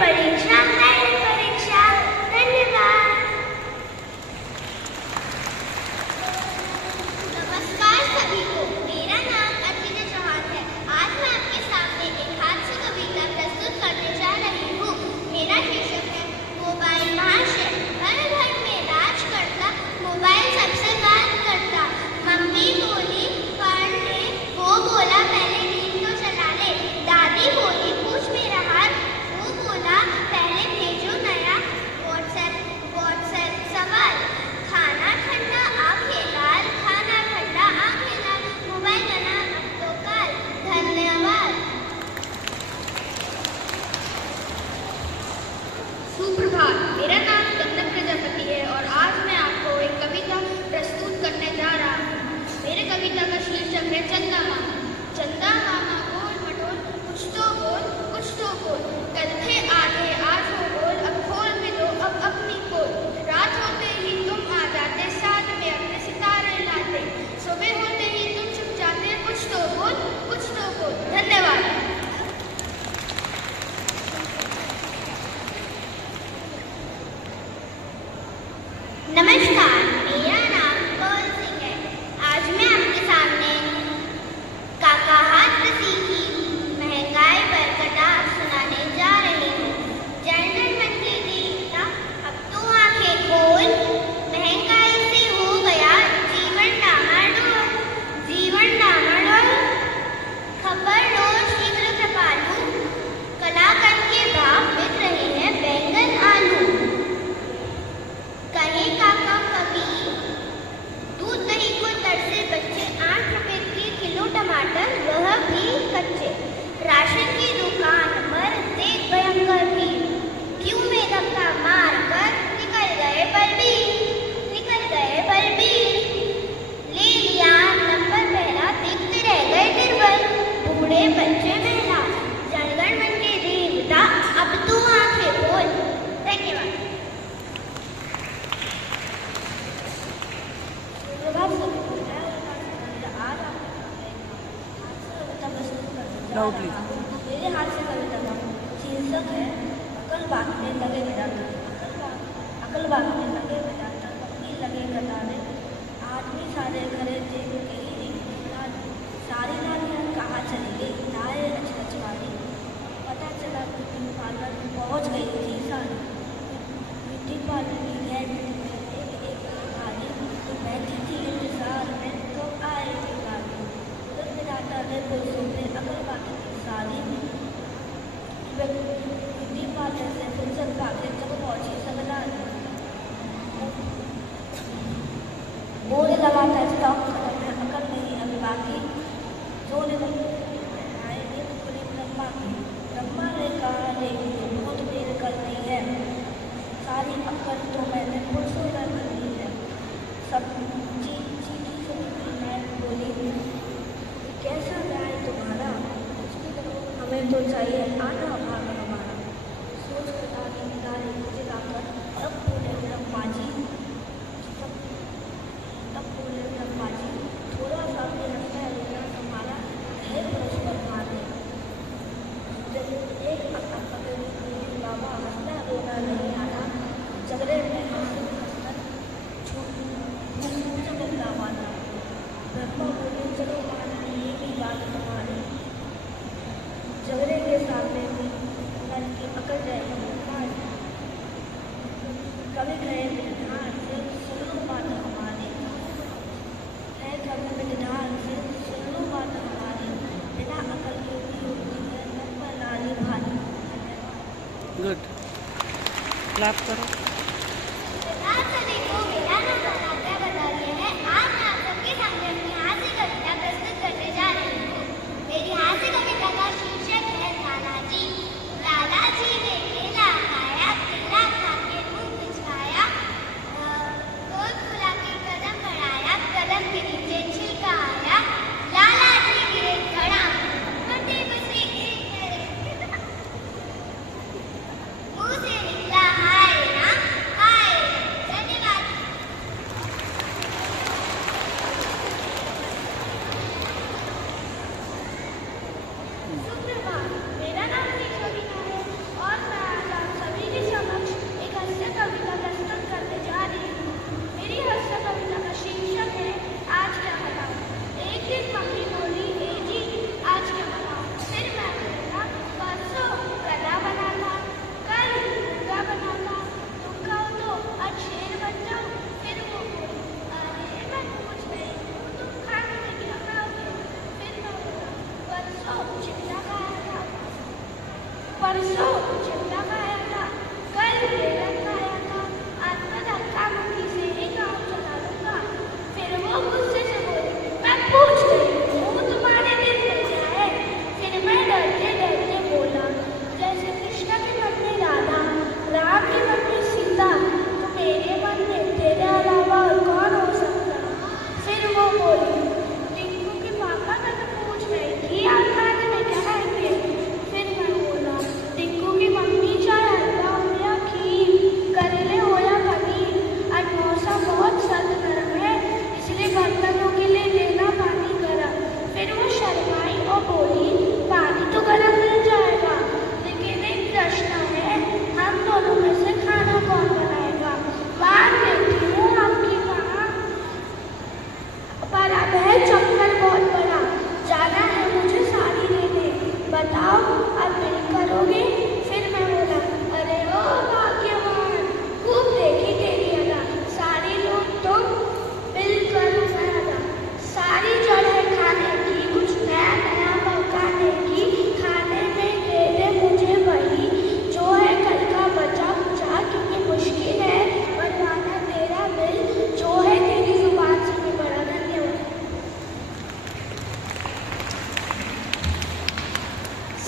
परीक्षा है परीक्षा। धन्यवाद। नमस्कार सभी को, मेरा नाम अर्पिता चौहान है। आज मैं आपके सामने एक हास्य कविता प्रस्तुत करने जा रही हूँ। मेरा शीर्षक है मोबाइल महाशय। घर घर में राज करता, मोबाइल सबसे बात करता। मम्मी बोली पढ़ ले, वो बोला पहले रील तो चला ले। दादी बोली पूछ मेरा हाल, वो बोला पहले भेजो नया व्हाट्सएप सवाल। खाना ठंडा आंखें लाल, खाना ठंडा आंखें लाल, मोबाइल बना अब तो काल। धन्यवाद। सुप्रभात, मेरा नाम गंधक प्रजापति है और आज मैं आपको एक कविता प्रस्तुत करने जा रहा हूँ। मेरे कविता का शीर्षक है चंदा मामा। चंदा मामा गोल मटोल, कुछ तो बोल कुछ तो बोल। कल थे आधे आज हो बोल, अब खोल भी दो अब अपनी पोल। रात होते ही तुम आ जाते, साथ में अपने सितारे लाते। सुबह होते ही तुम छुप जाते, कुछ तो बोल कुछ तो बोल। धन्यवाद। नमस्कार, मेरा नाम कौल सिंह है। आज मैं आपके सामने काका हाथ सीखी महंगाई पर कटार सुनाने जा रही हूँ। जनगण मन की दीनता अब तो आंखें खोल, महंगाई से हो गया जीवन डामाडोल। जीवन डामाडोल, खबर रोज शीघ्र कृपालु, कलाकंद के भाव बिक रहे हैं बैंगन आलू। कहे काका कवि, दूध दही को तरसे बच्चे, 8 रुपए के किलो टमाटर वह भी कच्चे। राशन की दुकान पर देख भयंकर भीड़, क्यों में धक्का मार कर निकल गए बलबीर। ले लिया नंबर पहला, देखते रह गए निर्बल, बूढ़े बच्चे महिला। जनगण मन के देवता अब तो आंखें खोल। धन्यवाद। मेरे हाथ से कविता का शीर्षक है अकल बांटने लगे मेरा अकल बांटने लगे मेरा पत्नी लगे कटाने। आदमी सारे घरे देख के ही सारी नानियाँ कहाँ चली गई, नारे रचवाली। पता चला ब्यूटी पार्लर पहुँच गई थी सारी। ब्यूटी पार्लर की गैर एक खाली तो बैठी थी इंतजार में, तो आएगी गाली। उधर मेरा दादा पुरुषों ने अकल बांटी सारी। ब्यूटी पार्लर से फुर्सत पाके जब पहुंची सगला, बोर्ड लगाता स्टॉक खत्म है, अकल नहीं अब बाकी। जो ने आएंगे तो पूरी ब्रह्मा ने कहा लेकिन बहुत देर कर दी है, सारी अकल तो मैंने पुरुषों में भरी है। सब चीटी मैं बोली कैसा न्याय तुम्हारा, हमें तो चाहिए आना भाग हमारा। सोच कर निकाले मुझे लाकर, तब बोले ब्रह्मा जी, थोड़ा सा भी हंसना लेना तुम्हारा है परस्पर माने। एक बाबा हंसना लेना नहीं आना, झगड़े में झगड़ा माना। ब्रह्मा बोले चलो माना ये भी बात तुम्हारी, झगड़े के सामने भी मन की पकड़ जाएगी। कभी गए ध्यान से सुन लो बात हमारी, है कभी में ध्यान से सुन लो बात हमारी। बिना अकल के भी होती है नंबर नानी भानी। गुड, क्लैप करो। सभी को मेरा नाम अनाया बताइए है। आज मैं आप सबके सामने अपनी हास्य कविता प्रस्तुत करने जा रही हूँ। मेरी हास्य कविता का शीर्षक है लालाजी। लालाजी ने केला खाया, केला खा के मुंह पिचकाया, गोद फुला के कदम बढ़ाया, कदम के नीचे छिलका आया। लालाजी गिरे धड़ाम, फटे गुजरे गिरे, मुंह से निकला हाय राम। परसों चिमटा खाया था, कल बेलन खाया था, आज मैं धक्का मुक्की से ही काम चला लूंगा। फिर वो गुस्से से बोली, मैं पूछ रही हूँ तुम्हारे दिल में क्या है? फिर मैं डरते डरते बोला, जैसे कृष्ण के मन में राधा, राम के मन में सीता, तो मेरे मन में तेरे अलावा और कौन हो सकता? फिर वो बोली, टिंकू के पापा का तो पूछ रही थी आप खाने में क्या खाएंगे? फिर मैं बोला, टिंकू की मम्मी चाहे हलवा हो या खीर, करेले हो या पनीर, आज मौसम बहुत सर्द गर्म है, इसलिए बर्तनों के लिए लेना पानी गर्म। फिर वो शर्माई और बोली, पानी तो गर्म मिल जाएगा, लेकिन एक प्रश्न है, हम दोनों में से खाना कौन बनाएगा? बात देखती हूँ आपकी कहाँ, पर अब है चक्कर बहुत बड़ा, जाना है मुझे साड़ी लेने, बताओ अब नहीं करोगे? फिर मैं बोला, अरे ओ भाग्यवान, खूब देखी तेरी अदा, सारी लूट तो बिल्कुल अदा, सारी जड़ है खाने की, कुछ नया नया पकाने की, खाने में दे दे मुझे वही जो है कल का बचा कुचा, क्योंकि मुश्किल है बनवाना तेरा दिल जो है तेरी जुबान से भी बड़ा। धन्यवाद।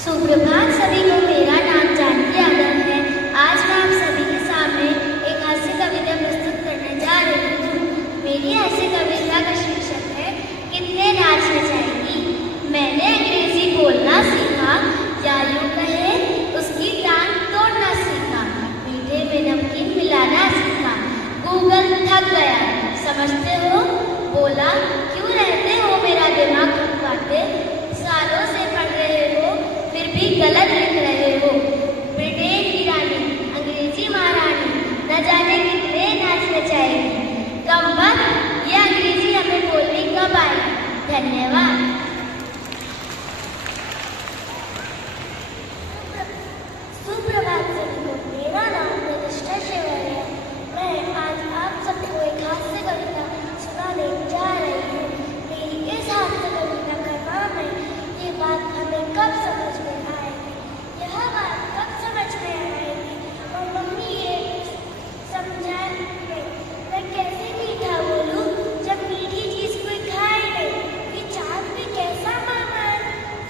सुप्रभात सभी को, मेरा नाम जानकी यादव है। आज मैं आप सभी के सामने एक हास्य कविता प्रस्तुत करने जा रही हूँ। मेरी हास्य कविता का शीर्षक है कितने नाच नचाएगी। मैंने अंग्रेजी बोलना सीखा, या यूं कहे उसकी टांग तोड़ना सीखा, मीठे में नमकीन मिलाना सीखा, गूगल थक गया समझते हो, बोला क्यों रहते हो मेरा दिमाग खटकाते, सालों से पढ़ रहे हो फिर भी गलत लिख रहे हो, ब्रिटेन की रानी अंग्रेजी महारानी न जाने कितने नाच नचाएगी, कम वक्त ये अंग्रेजी हमें बोलनी कब आई। धन्यवाद। सुप्रभात सभी को, मेरा नाम प्रतिष्ठा शेवर है। मैं आज आप सबको एक हास्य कविता सुनाने जा रही हूँ। मेरी इस हास्य कविता का नाम है ये बात हमें कब समझ में आएगी। यह बात कब समझ में आएगी और मम्मी ये समझाएंगे, मैं कैसे मीठा बोलूँ जब मीठी चीज कोई खाए नहीं, ये चाँद भी कैसा मामा है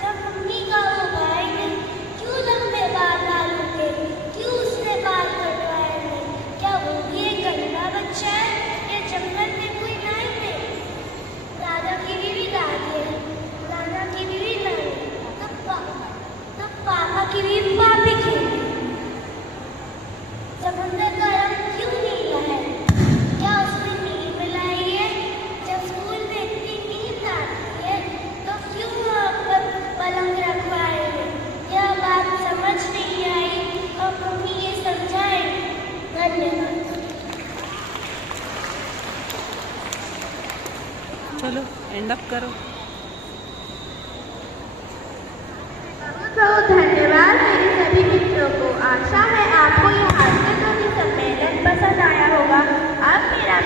जब मम्मी का वो भाई नहीं, क्यों लंबे बाल डालूंगे, क्यों उसने बाल कटवाए नहीं, क्या वो भी एक गंदा बच्चा है या जंगल में कोई नाई नहीं। दादा की बीवी दादी है, नाना की बीवी नानी, तब पापा की बीवी पापी की। समंदर का रंग क्यों नीला है, क्या उसमें नील मिलाई है, जब स्कूल में इतनी नींद आती है तो क्यों वहाँ पर पलंग रखवाए हैं। यह बात समझ नहीं आई और मम्मी ये समझाए। धन्यवाद। चलो एंड अप करो। तो धन्यवाद मेरे सभी मित्रों को। आशा है आपको यह हास्य कवि सम्मेलन पसंद आया होगा। अब मेरा